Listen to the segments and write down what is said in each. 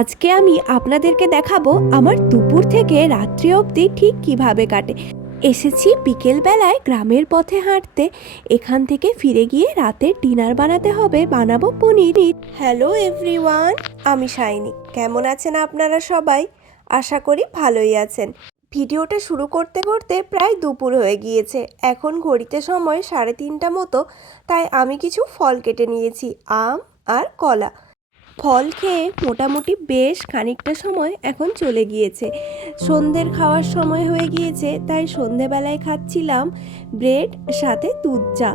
আজকে আমি আপনাদেরকে দেখাবো আমার দুপুর থেকে রাত্রি অবধি ঠিক কীভাবে কাটে। এসেছি বিকেলবেলায় গ্রামের পথে হাঁটতে। এখান থেকে ফিরে গিয়ে রাতের ডিনার বানাতে হবে, বানাবো পনির। হ্যালো এভরিওয়ান, আমি শাইনি। কেমন আছেন আপনারা সবাই? আশা করি ভালোই আছেন। ভিডিওটা শুরু করতে করতে প্রায় দুপুর হয়ে গিয়েছে। এখন ঘড়িতে সময় সাড়ে তিনটা মতো, তাই আমি কিছু ফল কেটে নিয়েছি, আম আর কলা। ফল খেয়ে মোটামুটি বেশ খানিকটা সময় এখন চলে গিয়েছে। সন্ধ্যের খাওয়ার সময় হয়ে গিয়েছে, তাই সন্ধেবেলায় খাচ্ছিলাম ব্রেড, সাথে দুধ চা।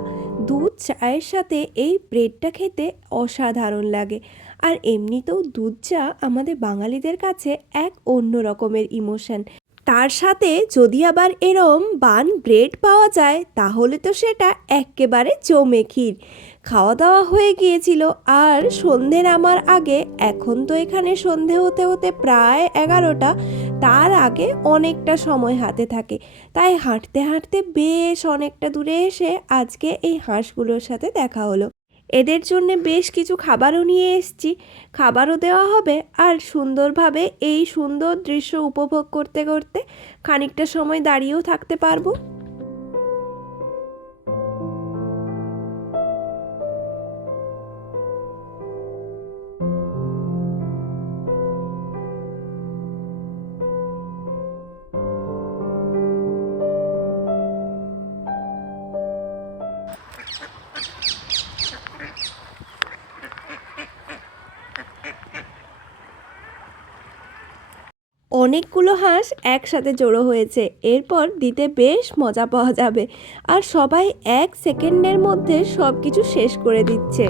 দুধ, চায়ের সাথে এই ব্রেডটা খেতে অসাধারণ লাগে। আর এমনিতেও দুধ চা আমাদের বাঙালিদের কাছে এক অন্য রকমের ইমোশন। তার সাথে যদি আবার এরম বান ব্রেড পাওয়া যায়, তাহলে তো সেটা এক্কেবারে জমে ক্ষীর। খাওয়া দাওয়া হয়ে গিয়েছিল আর সন্ধে নামার আগে, এখন তো এখানে সন্ধে হতে হতে প্রায় এগারোটা, তার আগে অনেকটা সময় হাতে থাকে। তাই হাঁটতে হাঁটতে বেশ অনেকটা দূরে এসে আজকে এই হাঁসগুলোর সাথে দেখা হলো। এদের জন্য বেশ কিছু খাবারও নিয়ে এসেছি। খাবারও দেওয়া হবে আর সুন্দরভাবে এই সুন্দর দৃশ্য উপভোগ করতে করতে খানিকটা সময় দাঁড়িয়েও থাকতে পারব। অনেকগুলো হাঁস একসাথে জড়ো হয়েছে। এরপর দিতে বেশ মজা পাওয়া যাবে। আর সবাই এক সেকেন্ডের মধ্যে সব কিছু শেষ করে দিচ্ছে।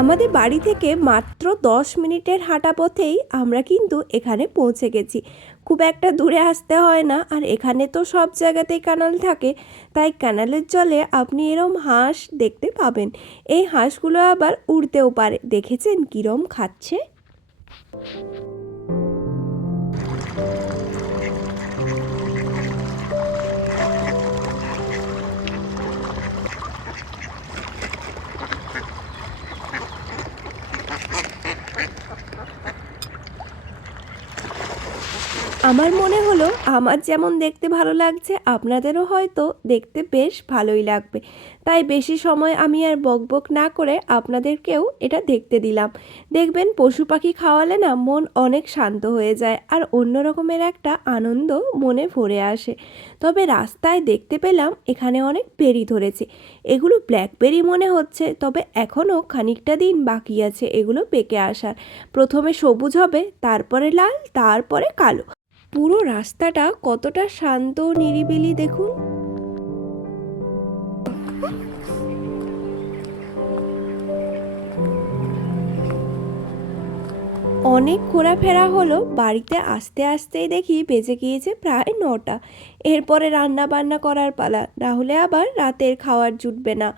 আমাদের বাড়ি থেকে মাত্র দশ মিনিটের হাঁটা পথেই আমরা কিন্তু এখানে পৌঁছে গেছি। খুব একটা দূরে আসতে হয় না, আর এখানে তো সব জায়গাতেই ক্যানাল থাকে, তাই ক্যানালের জলে আপনি এরম হাঁস দেখতে পাবেন। এই হাঁসগুলো আবার উড়তেও পারে। দেখেছেন কীরম খাচ্ছে? আমার মনে হলো আমার যেমন দেখতে ভালো লাগছে আপনাদেরও হয়তো দেখতে বেশ ভালোই লাগবে। তাই বেশি সময় আমি আর বকবক না করে আপনাদেরকেও এটা দেখতে দিলাম। দেখবেন পশু পাখি খাওয়ালে না মন অনেক শান্ত হয়ে যায় আর অন্য রকমের একটা আনন্দ মনে ভরে আসে। তবে রাস্তায় দেখতে পেলাম এখানে অনেক বেরি ধরেছে। এগুলো ব্ল্যাকবেরি মনে হচ্ছে, তবে এখনও খানিকটা দিন বাকি আছে এগুলো পেকে আসার। প্রথমে সবুজ হবে, তারপরে লাল, তারপরে কালো। পুরো রাস্তাটা কতটা শান্ত নিরিবিলি দেখুন। অনেক ঘোরাফেরা হলো বাড়িতে আসতে আসতেই দেখি বেজে গিয়েছে প্রায় নটা। এরপরে রান্না বান্না করার পালা, না হলে আবার রাতের খাওয়ার জুটবে না।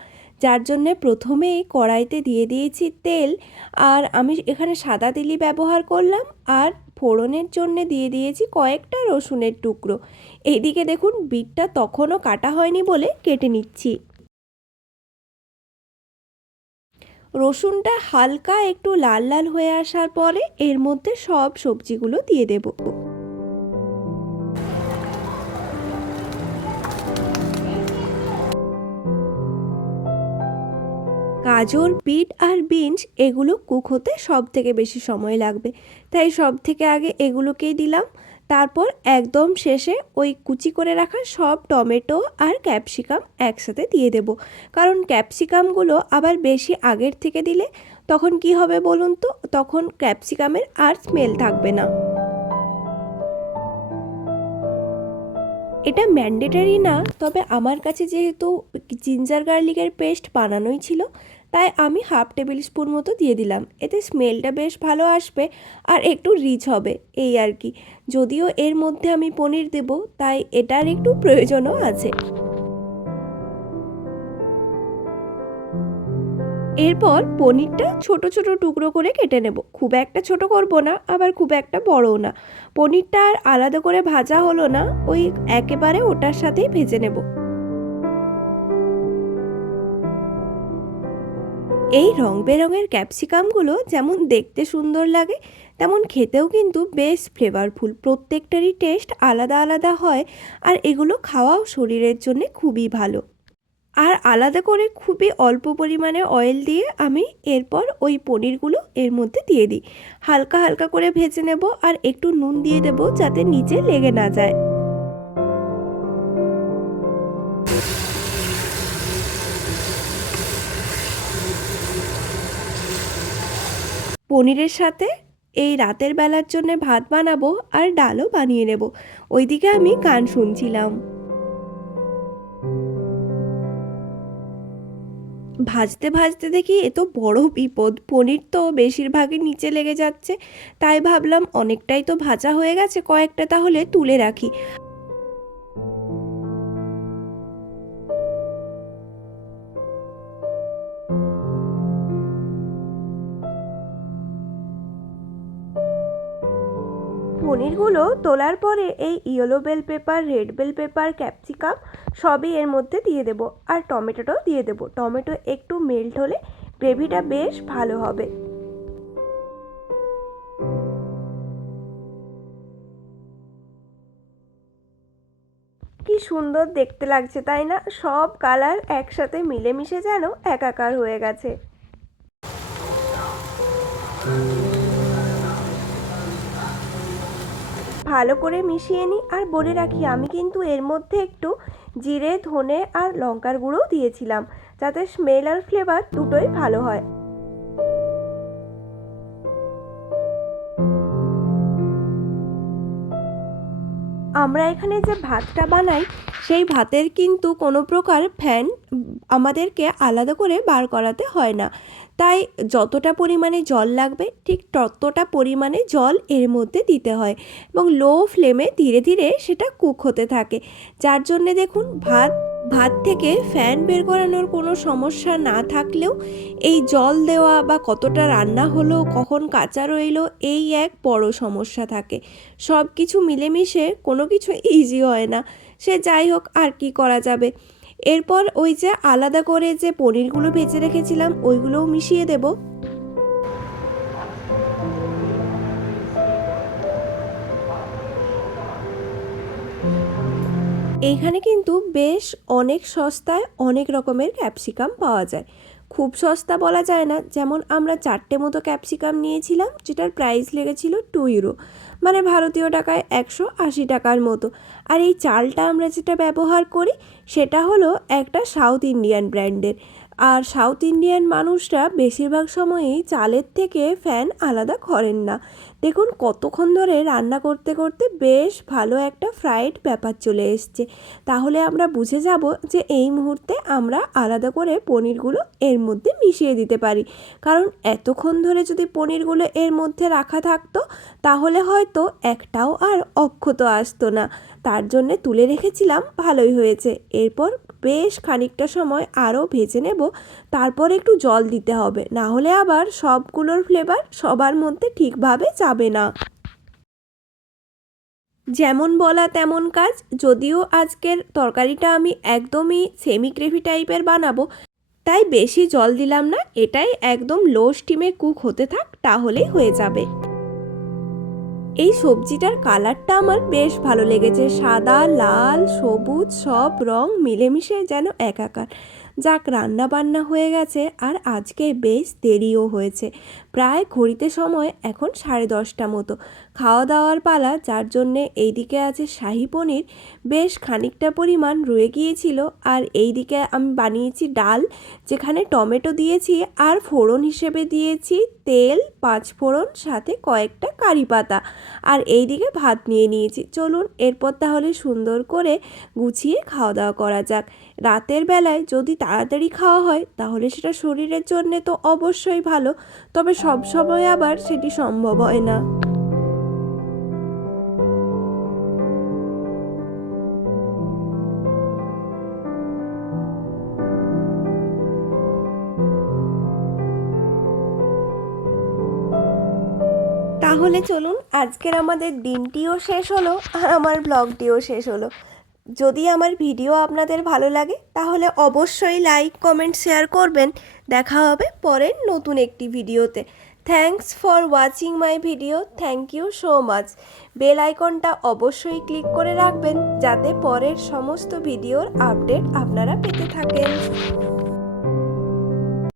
যার জন্যে প্রথমেই কড়াইতে দিয়ে দিয়েছি তেল, আর আমি এখানে সাদা তেলই ব্যবহার করলাম, আর ফোড়নের জন্যে দিয়ে দিয়েছি কয়েকটা রসুনের টুকরো। এইদিকে দেখুন, বিটটা তখনও কাটা হয়নি বলে কেটে নিচ্ছি। রসুনটা হালকা একটু লাল লাল হয়ে আসার পরে এর মধ্যে সব সবজিগুলো দিয়ে দেব। গাজর, বিট আর বিনস এগুলো কুক হতে সব থেকে বেশি সময় লাগবে। তাই সব থেকে আগে এগুলোকেই দিলাম। তারপর একদম শেষে ওই কুচি করে রাখা সব টমেটো আর ক্যাপসিকাম একসাথে দিয়ে দেব। কারণ ক্যাপসিকামগুলো আবার বেশি আগের থেকে দিলে তখন কি হবে বলুন তো? তখন ক্যাপসিকামের আর স্মেল থাকবে না। এটা ম্যান্ডেটারি না, তবে আমার কাছে যেহেতু জিঞ্জার গার্লিকের পেস্ট বানানোই ছিল তাই আমি হাফ টেবিল স্পুন মতো দিয়ে দিলাম। এতে স্মেলটা বেশ ভালো আসবে আর একটু রিচ হবে, এই আর কি। যদিও এর মধ্যে আমি পনির দেব, তাই এটার একটু প্রয়োজনও আছে। এরপর পনিরটা ছোট ছোট টুকরো করে কেটে নেব। খুব একটা ছোট করব না, আবার খুব একটা বড়ও না। পনিরটা আর আলাদা করে ভাজা হলো না, ওই একেবারে ওটার সাথেই ভেজে নেব। এই রং বেরঙের ক্যাপসিকামগুলো যেমন দেখতে সুন্দর লাগে, তেমন খেতেও কিন্তু বেশ ফ্লেভারফুল প্রত্যেকটারই টেস্ট আলাদা আলাদা হয় আর এগুলো খাওয়াও শরীরের জন্য খুবই ভালো। আর আলাদা করে খুবই অল্প পরিমাণে অয়েল দিয়ে আমি এরপর ওই পনিরগুলো এর মধ্যে দিয়ে দিই। হালকা হালকা করে ভেজে নেব আর একটু নুন দিয়ে দেব যাতে নিচে লেগে না যায়। পনিরের সাথে এই রাতের বেলার জন্য ভাত বানাবো আর ডালও বানিয়ে নেব। ওইদিকে আমি গান শুনছিলাম। ভাজতে ভাজতে দেখি এ তো বড় বিপদ। পনির তো বেশিরভাগই নিচে লেগে যাচ্ছে। তাই ভাবলাম অনেকটাই তো ভাজা হয়ে গেছে, কয়েকটা তাহলে তুলে রাখি। পনিরগুলো তোলার পরে এই yellow bell pepper red bell pepper capsicum সবই এর মধ্যে দিয়ে দেবো। আর টমেটোটাও দিয়ে দেবো। টমেটো একটু মেল্ট হলে গ্রেভিটা বেশ ভালো হবে। কি সুন্দর দেখতে লাগছে, তাই না? সব কালার একসাথে মিলেমিশে যেন একাকার হয়ে গেছে। ভালো করে মিশিয়ে নিই। আর বলে রাখি, আমি কিন্তু এর মধ্যে একটু জিরে, ধনে আর লঙ্কার গুঁড়ো দিয়েছিলাম, যাতে স্মেল আর ফ্লেভার দুটোই ভালো হয়। আমরা এখানে যে ভাতটা বানাই, সেই ভাতের কিন্তু কোনো প্রকার ফ্যান আমাদেরকে আলাদা করে বার করাতে হয় না। তাই যতটা পরিমাণে জল লাগবে, ঠিক ততটা পরিমাণে জল এর মধ্যে দিতে হয় এবং লো ফ্লেমে ধীরে ধীরে সেটা কুক হতে থাকে। যার জন্যে দেখুন, ভাত ভাত থেকে ফ্যান বের করানোর কোনো সমস্যা না থাকলেও এই জল দেওয়া বা কতটা রান্না হলো, কখন কাঁচা রইল, এই এক বড় সমস্যা থাকে। সব কিছু মিলেমিশে কোনো কিছু ইজি হয় না। সে যাই হোক, আর কি করা যাবে? এরপর ওই যে আলাদা করে যে পনিরগুলো ভেজে রেখেছিলাম, ওইগুলোও মিশিয়ে দেব। এইখানে কিন্তু বেশ অনেক সস্তায় অনেক রকমের ক্যাপসিকাম পাওয়া যায়। খুব সস্তা বলা যায় না, যেমন আমরা চারটে মতো ক্যাপসিকাম নিয়েছিলাম, যেটার প্রাইস লেগেছিল টু ইউরো মানে ভারতীয় টাকায় একশো আশি টাকার মতো। আর এই চালটা আমরা যেটা ব্যবহার করি, সেটা হলো একটা সাউথ ইন্ডিয়ান ব্র্যান্ডের আর সাউথ ইন্ডিয়ান মানুষরা বেশিরভাগ সময়েই চালের থেকে ফ্যান আলাদা করেন না। দেখুন কতক্ষণ ধরে রান্না করতে করতে বেশ ভালো একটা ফ্রাইড ব্যাপার চলে এসছে। তাহলে আমরা বুঝে যাব যে এই মুহূর্তে আমরা আলাদা করে পনিরগুলো এর মধ্যে মিশিয়ে দিতে পারি। কারণ এতক্ষণ ধরে যদি পনিরগুলো এর মধ্যে রাখা থাকতো, তাহলে হয়তো একটাও আর অক্ষত আসতো না। তার জন্যে তুলে রেখেছিলাম, ভালোই হয়েছে। এরপর বেশ খানিকটা সময় আরও ভেজে নেব। তারপর একটু জল দিতে হবে। না হলে আবার সবগুলোর ফ্লেভার সবার মধ্যে ঠিকভাবে যাবে না। যেমন বলা তেমন কাজ, যদিও আজকের তরকারিটা আমি একদমই সেমি গ্রেভি টাইপের বানাবো, তাই বেশি জল দিলাম না, এটাই একদম লো স্টিমে কুক হতে থাক, তাহলেই হয়ে যাবে। এই সবজিটার কালারটা আমার বেশ ভালো লেগেছে, সাদা, লাল, সবুজ, সব রং মিলেমিশে যেন একাকার। যাক রান্না বান্না হয়ে গেছে আর আজকে বেশ দেরিও হয়েছে। প্রায় ঘড়িতে সময় এখন সাড়ে দশটা মতো। খাওয়া দাওয়ার পালা, যার জন্যে এইদিকে আছে শাহি পনির, বেশ খানিকটা পরিমাণ রয়ে গিয়েছিল। আর এইদিকে আমি বানিয়েছি ডাল, যেখানে টমেটো দিয়েছি আর ফোড়ন হিসেবে দিয়েছি তেল, পাঁচ ফোড়ন, সাথে কয়েকটা কারি পাতা। আর এইদিকে ভাত নিয়ে নিয়েছি। চলুন এরপর তাহলে সুন্দর করে গুছিয়ে খাওয়া দাওয়া করা যাক। রাতের বেলায় যদি তাড়াতাড়ি খাওয়া হয়, তাহলে সেটা শরীরের জন্যে তো অবশ্যই ভালো। তবে সব সময় আবার সেটি সম্ভব হয় না। তাহলে চলুন, আজকের আমাদের দিনটিও শেষ হলো আর আমার ব্লগটিও শেষ হলো। যদি আমার ভিডিও আপনাদের ভালো লাগে, তাহলে অবশ্যই লাইক, কমেন্ট, শেয়ার করবেন। দেখা হবে পরের নতুন একটি ভিডিওতে। Thanks for watching my video thank you so much bell আইকনটা অবশ্যই ক্লিক করে রাখবেন, যাতে পরের সমস্ত ভিডিওর আপডেট আপনারা পেতে থাকেন।